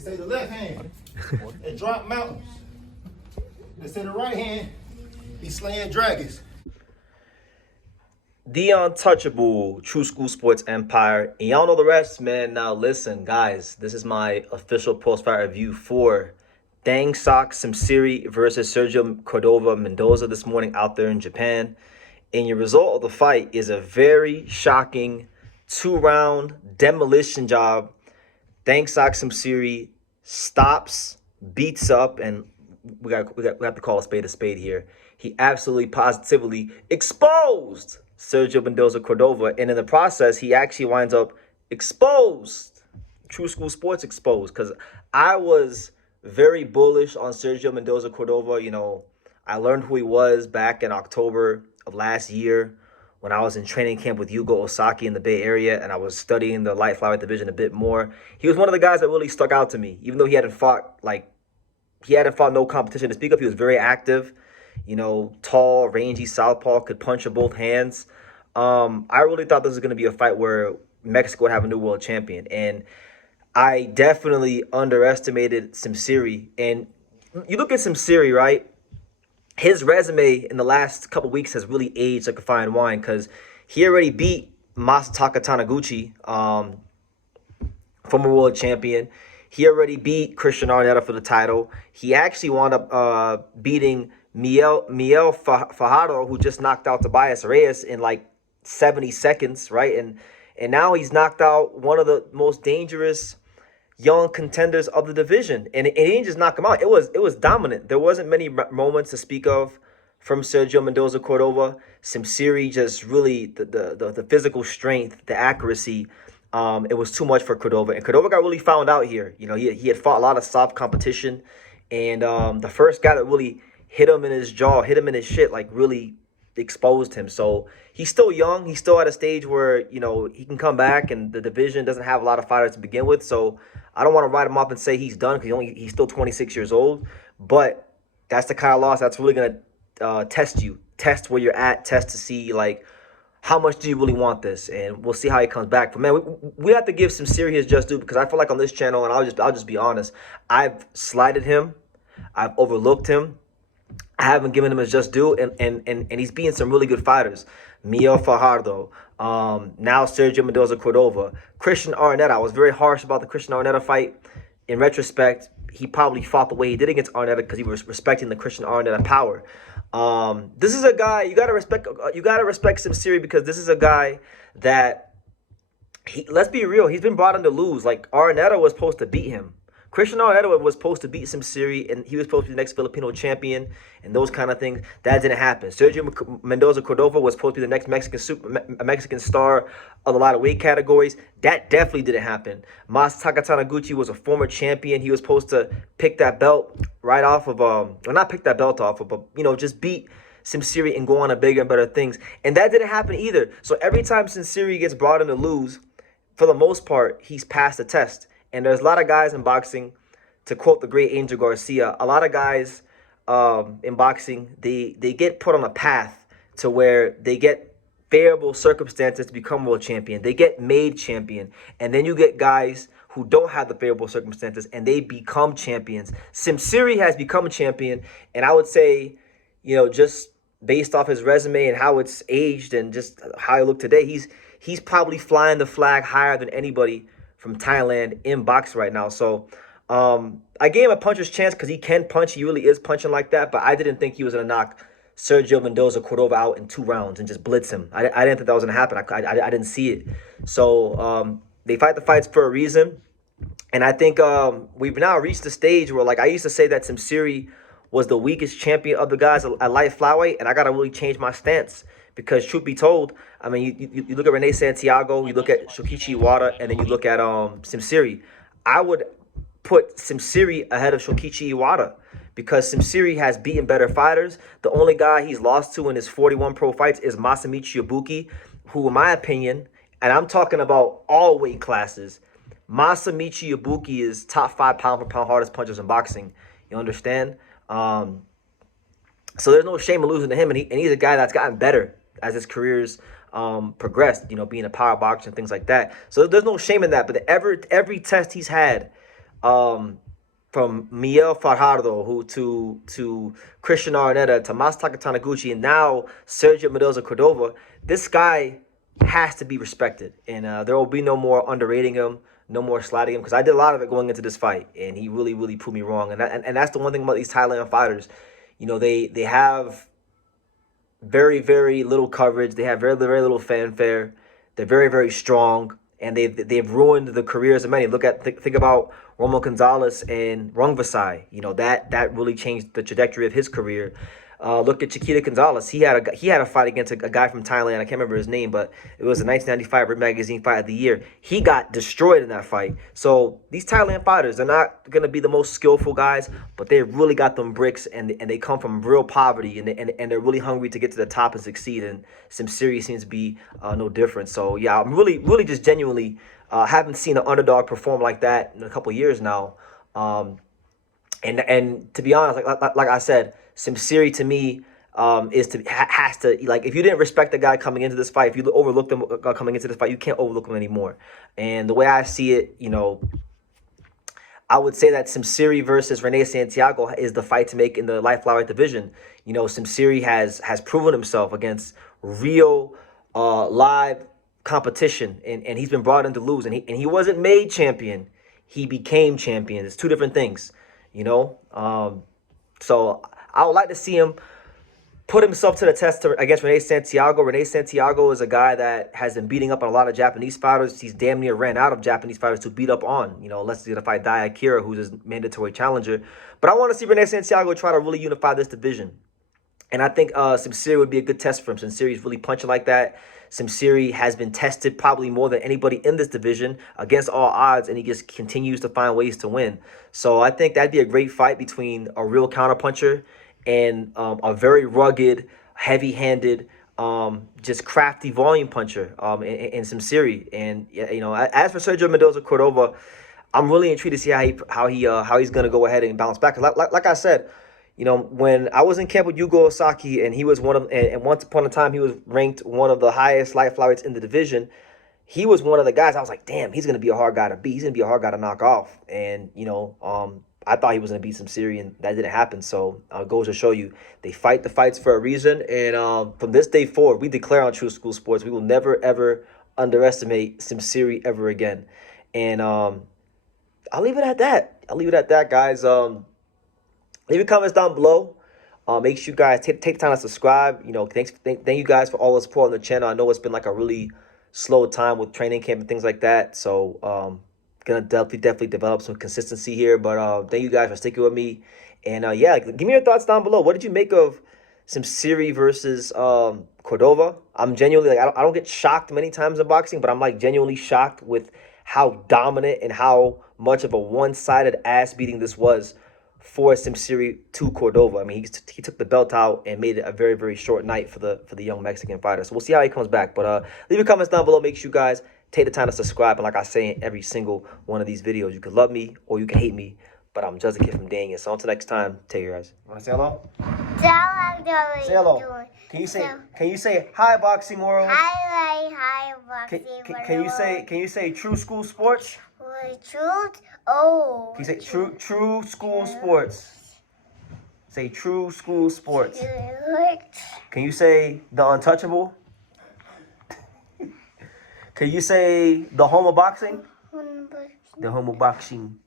They say the left hand, it drop mountains. They say the right hand, be slaying dragons. The untouchable True School Sports Empire. And y'all know the rest, man. Now listen, guys, this is my official post-fight review for Thanongsak Simsri versus Sergio Mendoza this morning out there in Japan. And your result of the fight is a very shocking 2-round demolition job. Thanongsak Simsri stops, beats up, and we have to call a spade here. He absolutely positively exposed Sergio Mendoza Cordova, and in the process, he actually winds up exposed. True School Sports exposed, because I was very bullish on Sergio Mendoza Cordova. You know, I learned who he was back in October of last year when I was in training camp with Yugo Osaki in the Bay Area, and I was studying the light flyweight division a bit more. He was one of the guys that really stuck out to me, even though he hadn't fought no competition to speak of. He was very active. You know, tall, rangy southpaw, could punch with both hands. I really thought this was going to be a fight where Mexico would have a new world champion. And I definitely underestimated Simsri. And you look at Simsri, right? His resume in the last couple weeks has really aged like a fine wine, because he already beat Masataka Taniguchi, former world champion. He already beat Christian Arnetta for the title. He actually wound up beating Miguel Fajardo, who just knocked out Tobias Reyes in like 70 seconds, right? And now he's knocked out one of the most dangerous young contenders of the division. And he didn't just knock him out. It was dominant. There wasn't many moments to speak of from Sergio Mendoza Cordova. Simsri just really, the physical strength, the accuracy, it was too much for Cordova. And Cordova got really found out here. You know, he had fought a lot of soft competition. And the first guy that really hit him in his jaw, hit him in his shit, like really exposed him. So he's still young. He's still at a stage where, you know, he can come back, and the division doesn't have a lot of fighters to begin with. So I don't want to write him off and say he's done, because he's still 26 years old. But that's the kind of loss that's really going to test where you're at, test to see, like, how much do you really want this? And we'll see how he comes back. But man, we have to give some serious just due, because I feel like on this channel, and I'll just be honest, I've slighted him, I've overlooked him, I haven't given him his just due, and he's beating some really good fighters. Miguel Fajardo, now Sergio Mendoza Cordova, Christian Arnetta. I was very harsh about the Christian Arnetta fight. In retrospect, he probably fought the way he did against Arnetta because he was respecting the Christian Arnetta power. This is a guy you gotta respect. You gotta respect Simsri, because this is a guy that let's be real. He's been brought in to lose. Like, Arnetta was supposed to beat him. Christian Arnetta was supposed to beat Simsri, and he was supposed to be the next Filipino champion, and those kind of things. That didn't happen. Sergio Mendoza Cordova was supposed to be the next Mexican star of a lot of weight categories. That definitely didn't happen. Masataka Taniguchi was a former champion. He was supposed to pick that belt right off of, or not pick that belt off of, but, you know, just beat Simsri and go on to bigger and better things. And that didn't happen either. So every time Sinceri gets brought in to lose, for the most part, he's passed the test. And there's a lot of guys in boxing, to quote the great Angel Garcia, a lot of guys in boxing, they get put on a path to where they get favorable circumstances to become world champion. They get made champion. And then you get guys who don't have the favorable circumstances, and they become champions. Simseri has become a champion, and I would say, you know, just based off his resume and how it's aged and just how he looked today, he's probably flying the flag higher than anybody from Thailand in boxing right now. So I gave him a puncher's chance because he can punch. He really is punching like that. But I didn't think he was going to knock Sergio Mendoza Cordova out in 2 rounds and just blitz him. I didn't think that was going to happen. I didn't see it. So they fight the fights for a reason. And I think we've now reached the stage where, like, I used to say that Simseri was the weakest champion of the guys at light flyweight, and I got to really change my stance. Because truth be told, I mean, you look at Rene Santiago, you look at Shokichi Iwata, and then you look at Simseri. I would put Simseri ahead of Shokichi Iwata, because Simseri has beaten better fighters. The only guy he's lost to in his 41 pro fights is Masamichi Ibuki, who, in my opinion, and I'm talking about all weight classes, Masamichi Ibuki is top 5 pound-for-pound hardest punchers in boxing. You understand? So there's no shame in losing to him, and he's a guy that's gotten better as his career's progressed, you know, being a power boxer and things like that. So there's no shame in that. But every test he's had from Miguel Fajardo who to Christian Arnetta to Masataka Taniguchi and now Sergio Mendoza Cordova, this guy has to be respected, and there will be no more underrating him, no more sliding him, because I did a lot of it going into this fight, and he really proved me wrong. And that's the one thing about these Thailand fighters, you know, they have very little coverage, they have very little fanfare, they're very strong, and they've ruined the careers of many. Think about Romo Gonzalez and Rungvisai. You know, that really changed the trajectory of his career. Look at Chiquita Gonzalez. He had a fight against a guy from Thailand. I can't remember his name, but it was a 1995 Red Magazine Fight of the Year. He got destroyed in that fight. So these Thailand fighters, they're not going to be the most skillful guys, but they really got them bricks, and they come from real poverty, and they're really hungry to get to the top and succeed. And Simseri seems to be no different. So yeah, I'm really just genuinely haven't seen an underdog perform like that in a couple years now. And to be honest, like I said, Sinceri to me has to, like, if you didn't respect the guy coming into this fight, if you overlooked him coming into this fight, you can't overlook him anymore. And the way I see it, you know, I would say that Sinceri versus Rene Santiago is the fight to make in the light flyweight division. You know, Sinceri has proven himself against real live competition, and he's been brought in to lose, and he wasn't made champion. He became champion. It's two different things, you know. So I would like to see him put himself to the test against Rene Santiago. Rene Santiago is a guy that has been beating up on a lot of Japanese fighters. He's damn near ran out of Japanese fighters to beat up on, you know, unless he's going to fight Dai Akira, who's his mandatory challenger. But I want to see Rene Santiago try to really unify this division. And I think Sinceri would be a good test for him. Sinceri's really punching like that. Sinceri has been tested probably more than anybody in this division against all odds, and he just continues to find ways to win. So I think that'd be a great fight between a real counterpuncher and a very rugged, heavy-handed, just crafty volume puncher in Sinceri. And you know, as for Sergio Mendoza Cordova, I'm really intrigued to see how he's gonna go ahead and bounce back. Like I said, you know, when I was in camp with Yugo Osaki, and he was and once upon a time he was ranked one of the highest light flyweights in the division. He was one of the guys I was like, damn, he's gonna be a hard guy to beat. He's gonna be a hard guy to knock off. And you know, I thought he was gonna beat Sinceri, and that didn't happen. So it goes to show you, they fight the fights for a reason. And from this day forward, we declare on True School Sports, we will never ever underestimate Sinceri ever again. And I'll leave it at that. Guys. Leave your comments down below. Make sure you guys take the time to subscribe. You know, thank you guys for all the support on the channel. I know it's been like a really slow time with training camp and things like that. So gonna definitely develop some consistency here. But thank you guys for sticking with me. And yeah, give me your thoughts down below. What did you make of Sinceri versus Cordova? I'm genuinely, like, I don't get shocked many times in boxing, but I'm like genuinely shocked with how dominant and how much of a one-sided ass beating this was for Sinceri to Cordova. I mean, he took the belt out and made it a very short night for the young Mexican fighter. So we'll see how he comes back. But leave your comments down below. Make sure you guys take the time to subscribe. And like I say in every single one of these videos, you can love me or you can hate me, but I'm just a kid from Dang It. So until next time, take care, guys. Want to say hello? Say hello. Can you say hi, boxing world? Hi, boxing world. Can you say True School Sports? Truth? Oh. Can you say True School Sports? Say True School Sports. Can you say The Untouchable? Can you say The Home of Boxing? The Home of Boxing.